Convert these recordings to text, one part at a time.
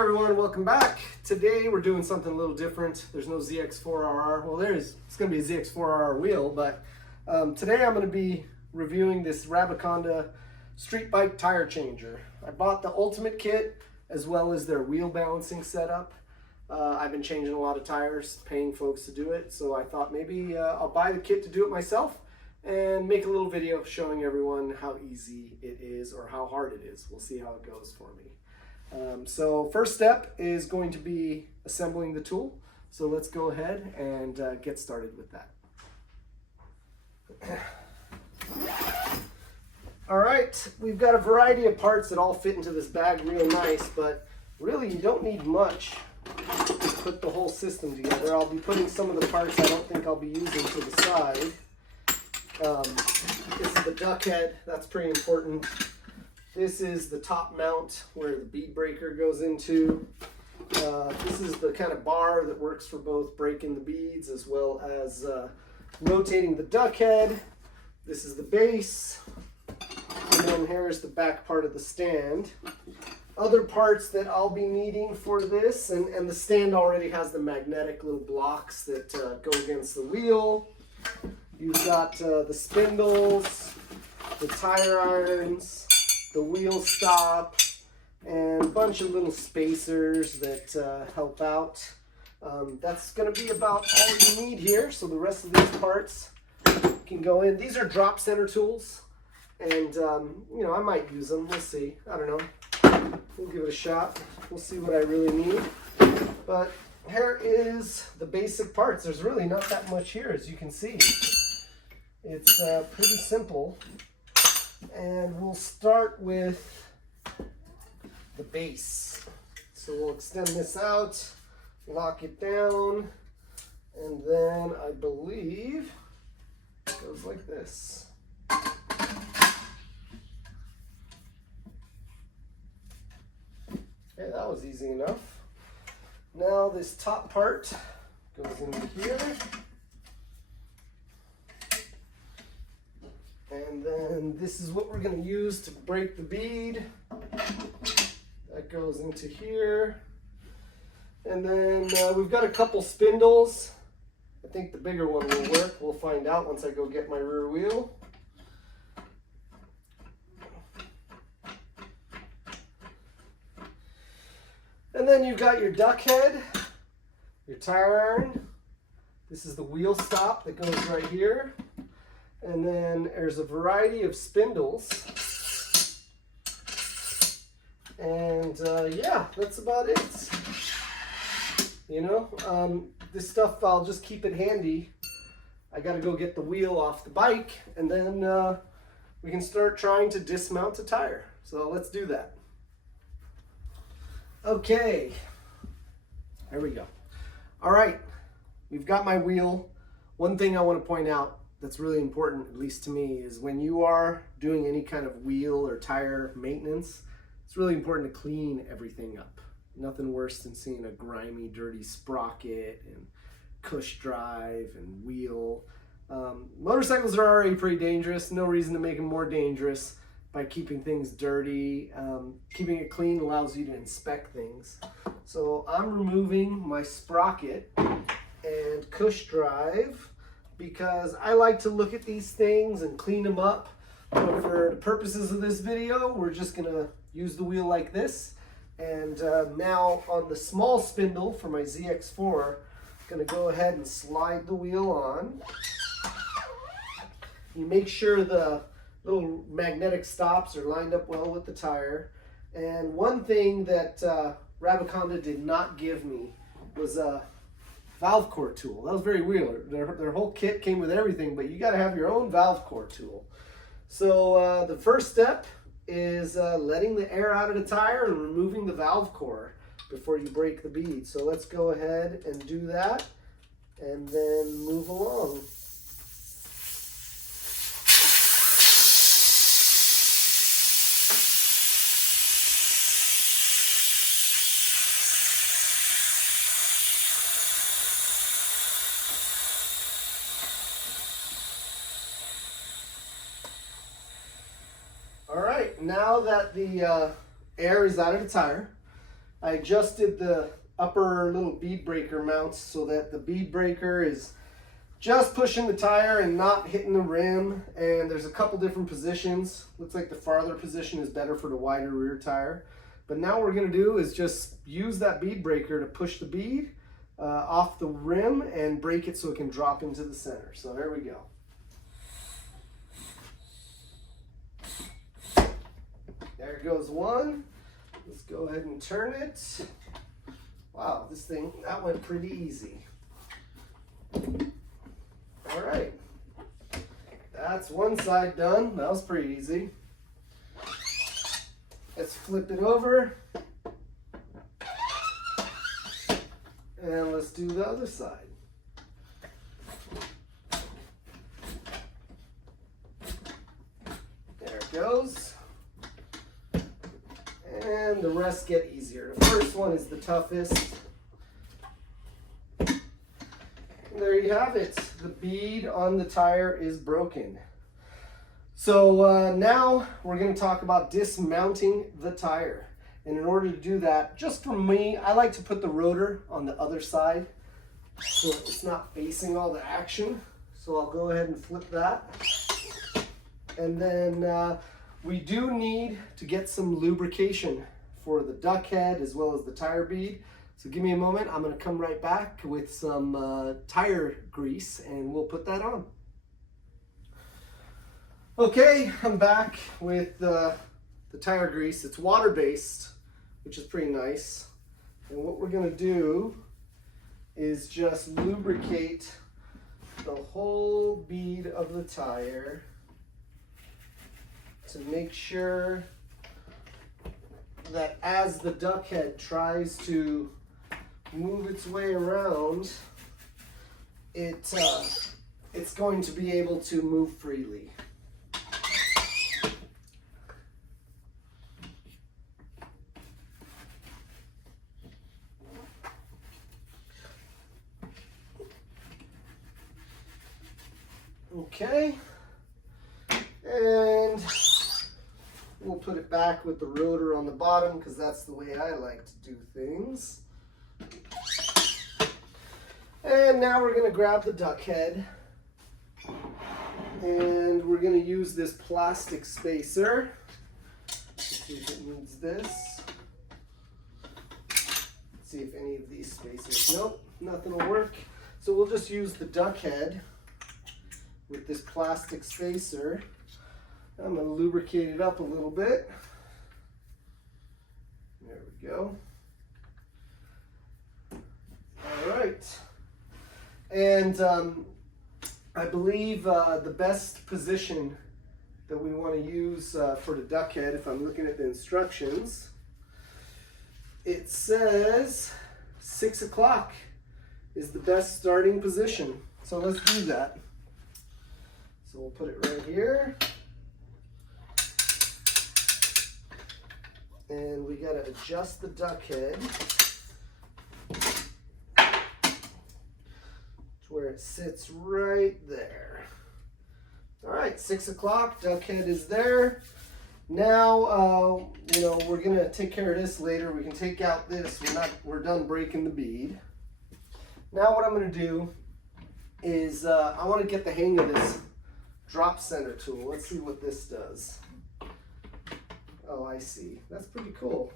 everyone, welcome back. Today we're doing something a little different. There's no ZX4RR. Well, it's going to be a ZX4RR wheel, but today I'm going to be reviewing this Rabaconda street bike tire changer. I bought the ultimate kit as well as their wheel balancing setup. I've been changing a lot of tires, paying folks to do it, so I thought maybe I'll buy the kit to do it myself and make a little video showing everyone how easy it is or how hard it is. We'll see how it goes for me. So first step is going to be assembling the tool. So let's go ahead and get started with that. All right, we've got a variety of parts that all fit into this bag real nice, but really you don't need much to put the whole system together. I'll be putting some of the parts I don't think I'll be using to the side. This is the duck head, that's pretty important. This is the top mount where the bead breaker goes into. This is the kind of bar that works for both breaking the beads as well as rotating the duck head. This is the base. And then here's the back part of the stand. Other parts that I'll be needing for this, and the stand already has the magnetic little blocks that go against the wheel. You've got the spindles, the tire irons, the wheel stop, and a bunch of little spacers that help out. That's going to be about all you need here. So the rest of these parts can go in. These are drop center tools, and you know, I might use them. We'll see. I don't know. We'll give it a shot. We'll see what I really need. But here is the basic parts. There's really not that much here, as you can see. It's pretty simple. And we'll start with the base. So we'll extend this out, lock it down, and then I believe it goes like this. Okay, that was easy enough. Now this top part goes into here. And then this is what we're going to use to break the bead. That goes into here. And then we've got a couple spindles. I think the bigger one will work. We'll find out once I go get my rear wheel. And then you've got your duck head, your tire iron. This is the wheel stop that goes right here. And then there's a variety of spindles. And yeah, that's about it. You know, this stuff, I'll just keep it handy. I gotta go get the wheel off the bike, and then we can start trying to dismount a tire. So let's do that. Okay, there we go. All right, we've got my wheel. One thing I want to point out that's really important, at least to me, is when you are doing any kind of wheel or tire maintenance, it's really important to clean everything up. Nothing worse than seeing a grimy, dirty sprocket and cush drive and wheel. Motorcycles are already pretty dangerous. No reason to make them more dangerous by keeping things dirty. Keeping it clean allows you to inspect things. So I'm removing my sprocket and cush drive, because I like to look at these things and clean them up. But for the purposes of this video, we're just gonna use the wheel like this. And now on the small spindle for my ZX4, I'm gonna go ahead and slide the wheel on. You make sure the little magnetic stops are lined up well with the tire. And one thing that Rabaconda did not give me was a valve core tool. That was very weird. Their whole kit came with everything, but you got to have your own valve core tool. So the first step is letting the air out of the tire and removing the valve core before you break the bead. So let's go ahead and do that and then move along. All right, now that the air is out of the tire, I adjusted the upper little bead breaker mounts so that the bead breaker is just pushing the tire and not hitting the rim. And there's a couple different positions. Looks like the farther position is better for the wider rear tire. But now what we're going to do is just use that bead breaker to push the bead off the rim and break it so it can drop into the center. So there we go. There goes one. Let's go ahead and turn it. Wow, this thing, that went pretty easy. All right, that's one side done. That was pretty easy. Let's flip it over. And let's do the other side. There it goes. And the rest get easier. The first one is the toughest. And there you have it. The bead on the tire is broken. So now we're going to talk about dismounting the tire. And in order to do that, just for me, I like to put the rotor on the other side so it's not facing all the action. So I'll go ahead and flip that. And then we do need to get some lubrication for the duck head as well as the tire bead. So give me a moment. I'm going to come right back with some tire grease and we'll put that on. Okay, I'm back with the tire grease. It's water-based, which is pretty nice. And what we're going to do is just lubricate the whole bead of the tire to make sure that as the duck head tries to move its way around, it's going to be able to move freely. Okay, and we'll put it back with the rotor on the bottom because that's the way I like to do things. And now we're going to grab the duck head and we're going to use this plastic spacer. Let's see if it needs this. Let's see if any of these spacers, nope, nothing will work. So we'll just use the duck head with this plastic spacer. I'm going to lubricate it up a little bit. There we go. All right. And I believe the best position that we want to use for the duck head, if I'm looking at the instructions, it says 6 o'clock is the best starting position. So let's do that. So we'll put it right here. And we got to adjust the duck head to where it sits right there. All right, 6 o'clock, duck head is there. Now, we're gonna take care of this later. We can take out this, we're done breaking the bead. Now what I'm gonna do is I wanna get the hang of this drop center tool. Let's see what this does. Oh, I see. That's pretty cool.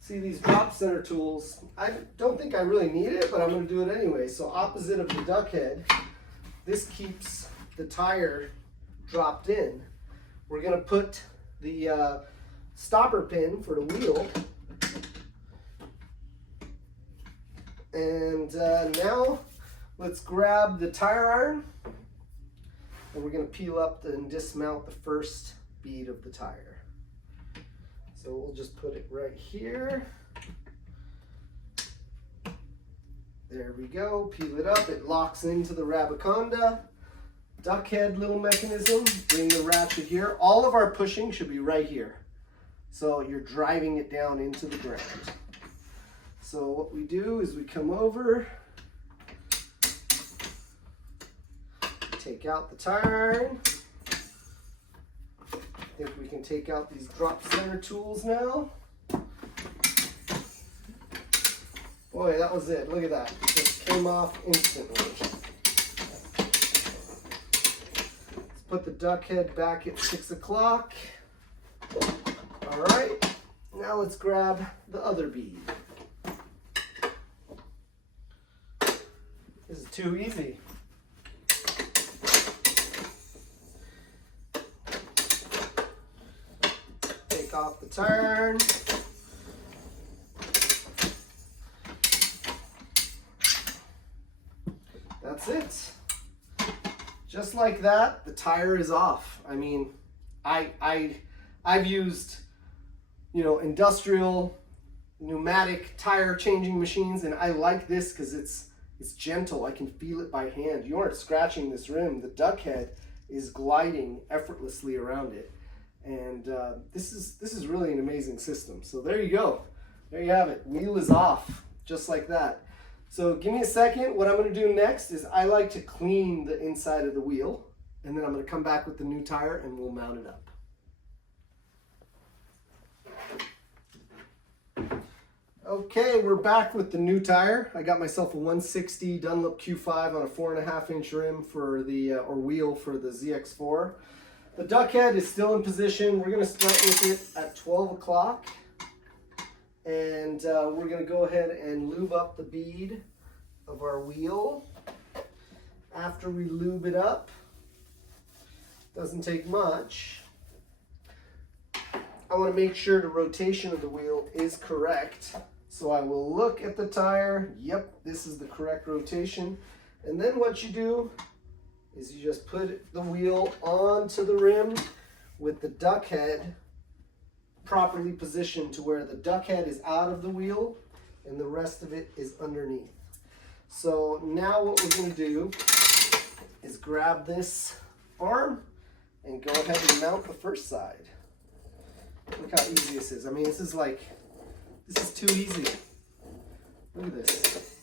See, these drop center tools, I don't think I really need it, but I'm going to do it anyway. So opposite of the duck head, this keeps the tire dropped in. We're going to put the stopper pin for the wheel. And now let's grab the tire iron. And we're going to peel up and dismount the first bead of the tire. So we'll just put it right here. There we go. Peel it up. It locks into the Rabaconda duck head little mechanism. Bring the ratchet here. All of our pushing should be right here. So you're driving it down into the ground. So what we do is we come over, take out the tire iron. I think we can take out these drop center tools now. Boy, that was it. Look at that. Just came off instantly. Let's put the duck head back at 6 o'clock. All right, now let's grab the other bead. This is too easy. Take off the turn. That's it. Just like that, the tire is off. I mean, I've used, you know, industrial pneumatic tire changing machines, and I like this because it's gentle. I can feel it by hand. You aren't scratching this rim. The duck head is gliding effortlessly around it, and this is really an amazing system. So there you go. There you have it. Wheel is off, just like that. So give me a second. What I'm going to do next is I like to clean the inside of the wheel, and then I'm going to come back with the new tire and we'll mount it up. Okay, we're back with the new tire. I got myself a 160 Dunlop Q5 on a 4.5-inch rim for the or wheel for the ZX4. The duck head is still in position. We're going to start with it at 12 o'clock. And we're going to go ahead and lube up the bead of our wheel. After we lube it up, doesn't take much. I want to make sure the rotation of the wheel is correct. So I will look at the tire. Yep, this is the correct rotation. And then what you do is you just put the wheel onto the rim with the duck head properly positioned to where the duck head is out of the wheel and the rest of it is underneath. So now what we're going to do is grab this arm and go ahead and mount the first side. Look how easy this is. I mean, this is too easy. Look at this.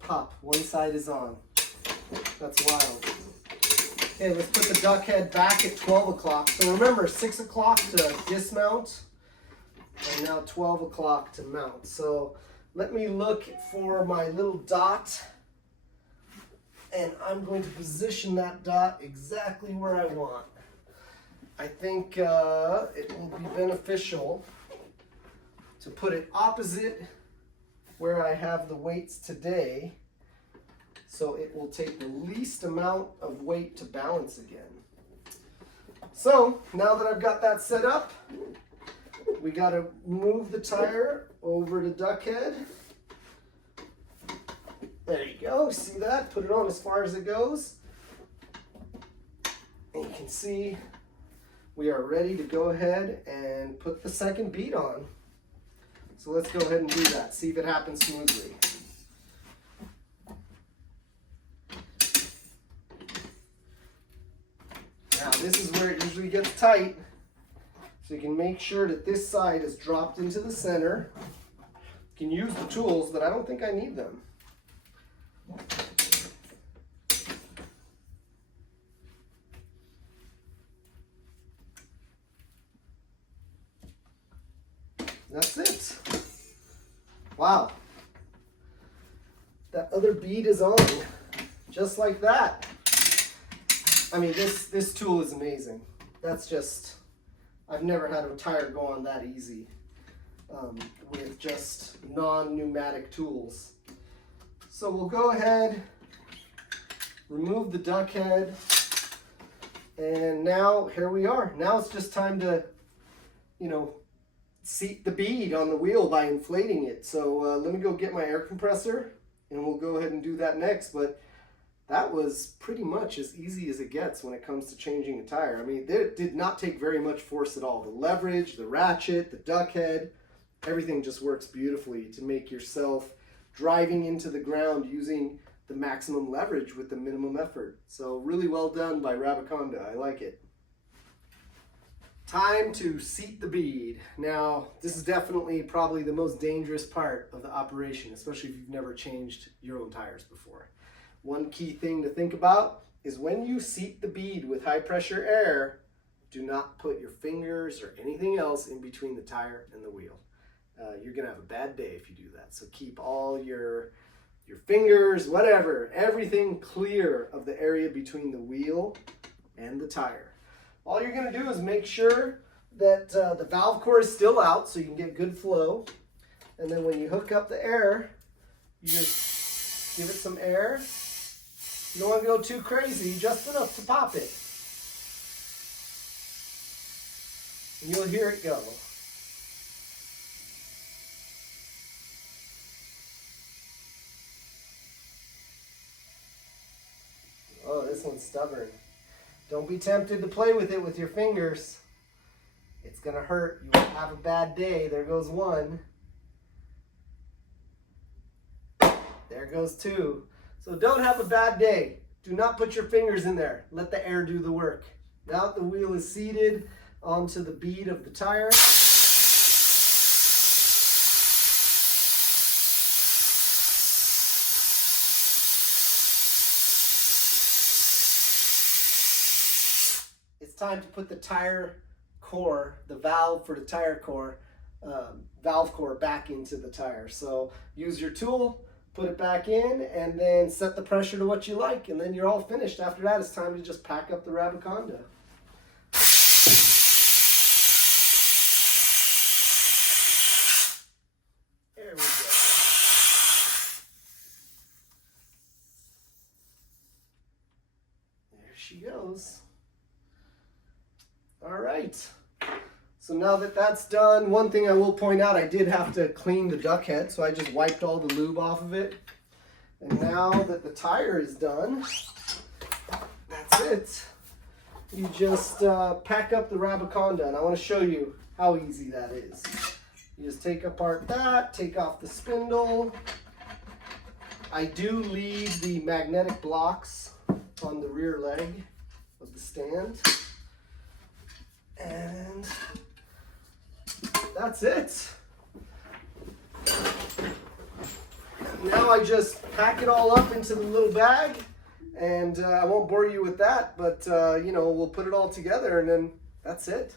Pop, one side is on. That's wild. Okay, let's put the duck head back at 12 o'clock. So remember, 6 o'clock to dismount, and now 12 o'clock to mount. So let me look for my little dot, and I'm going to position that dot exactly where I want. I think it will be beneficial to put it opposite where I have the weights today, so it will take the least amount of weight to balance again. So now that I've got that set up, we got to move the tire over to duck head. There you go, see that? Put it on as far as it goes. And you can see we are ready to go ahead and put the second bead on. So let's go ahead and do that, see if it happens smoothly. Now this is where it usually gets tight, so you can make sure that this side is dropped into the center. You can use the tools, but I don't think I need them. That's it. Wow. That other bead is on, just like that. I mean, this tool is amazing. That's just, I've never had a tire go on that easy with just non-pneumatic tools. So we'll go ahead, remove the duck head, and now here we are. Now it's just time to, you know, seat the bead on the wheel by inflating it. So let me go get my air compressor and we'll go ahead and do that next. But that was pretty much as easy as it gets when it comes to changing a tire. I mean, it did not take very much force at all. The leverage, the ratchet, the duck head, everything just works beautifully to make yourself driving into the ground using the maximum leverage with the minimum effort. So really well done by Rabaconda. I like it. Time to seat the bead. Now, this is definitely probably the most dangerous part of the operation, especially if you've never changed your own tires before. One key thing to think about is when you seat the bead with high pressure air, do not put your fingers or anything else in between the tire and the wheel. you're gonna have a bad day if you do that. So keep all your fingers, whatever, everything clear of the area between the wheel and the tire. All you're gonna do is make sure that the valve core is still out so you can get good flow. And then when you hook up the air, you just give it some air. You don't want to go too crazy, just enough to pop it. And you'll hear it go. Oh, this one's stubborn. Don't be tempted to play with it with your fingers. It's gonna hurt. You will have a bad day. There goes one. There goes two. So don't have a bad day. Do not put your fingers in there. Let the air do the work. Now that the wheel is seated onto the bead of the tire, it's time to put the tire core, the valve for the tire core, valve core back into the tire. So use your tool, put it back in, and then set the pressure to what you like, and then you're all finished. After that, it's time to just pack up the Rabaconda. There we go. There she goes. All right. So now that that's done, one thing I will point out, I did have to clean the duck head, so I just wiped all the lube off of it. And now that the tire is done, that's it. You just pack up the Rabaconda, and I want to show you how easy that is. You just take apart that, take off the spindle. I do leave the magnetic blocks on the rear leg of the stand. And that's it. Now I just pack it all up into the little bag, and I won't bore you with that, but you know, we'll put it all together, and then that's it.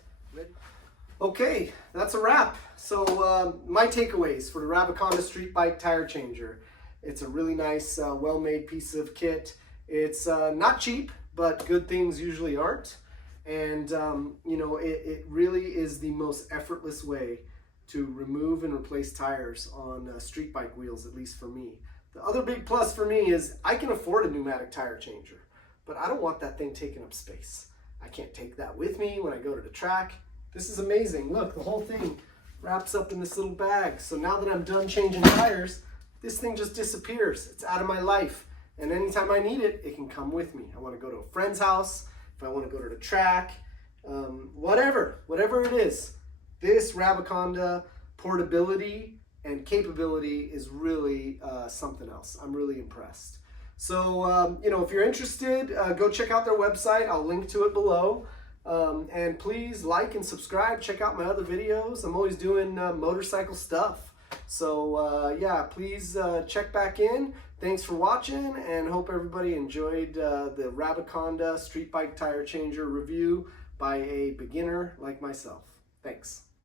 Okay, that's a wrap. So my takeaways for the Rabaconda Street Bike Tire Changer. It's a really nice, well-made piece of kit. It's not cheap, but good things usually aren't. And you know, it really is the most effortless way to remove and replace tires on street bike wheels, at least for me. The other big plus for me is I can afford a pneumatic tire changer, but I don't want that thing taking up space. I can't take that with me when I go to the track. This is amazing. Look, the whole thing wraps up in this little bag. So now that I'm done changing tires, this thing just disappears. It's out of my life. And anytime I need it, it can come with me. I want to go to a friend's house, if I want to go to the track, whatever it is. This Rabaconda portability and capability is really something else. I'm really impressed. So, you know, if you're interested, go check out their website. I'll link to it below. And please like and subscribe. Check out my other videos. I'm always doing motorcycle stuff. So, yeah, please check back in. Thanks for watching, and hope everybody enjoyed the Rabaconda Street Bike Tire Changer review by a beginner like myself. Thanks.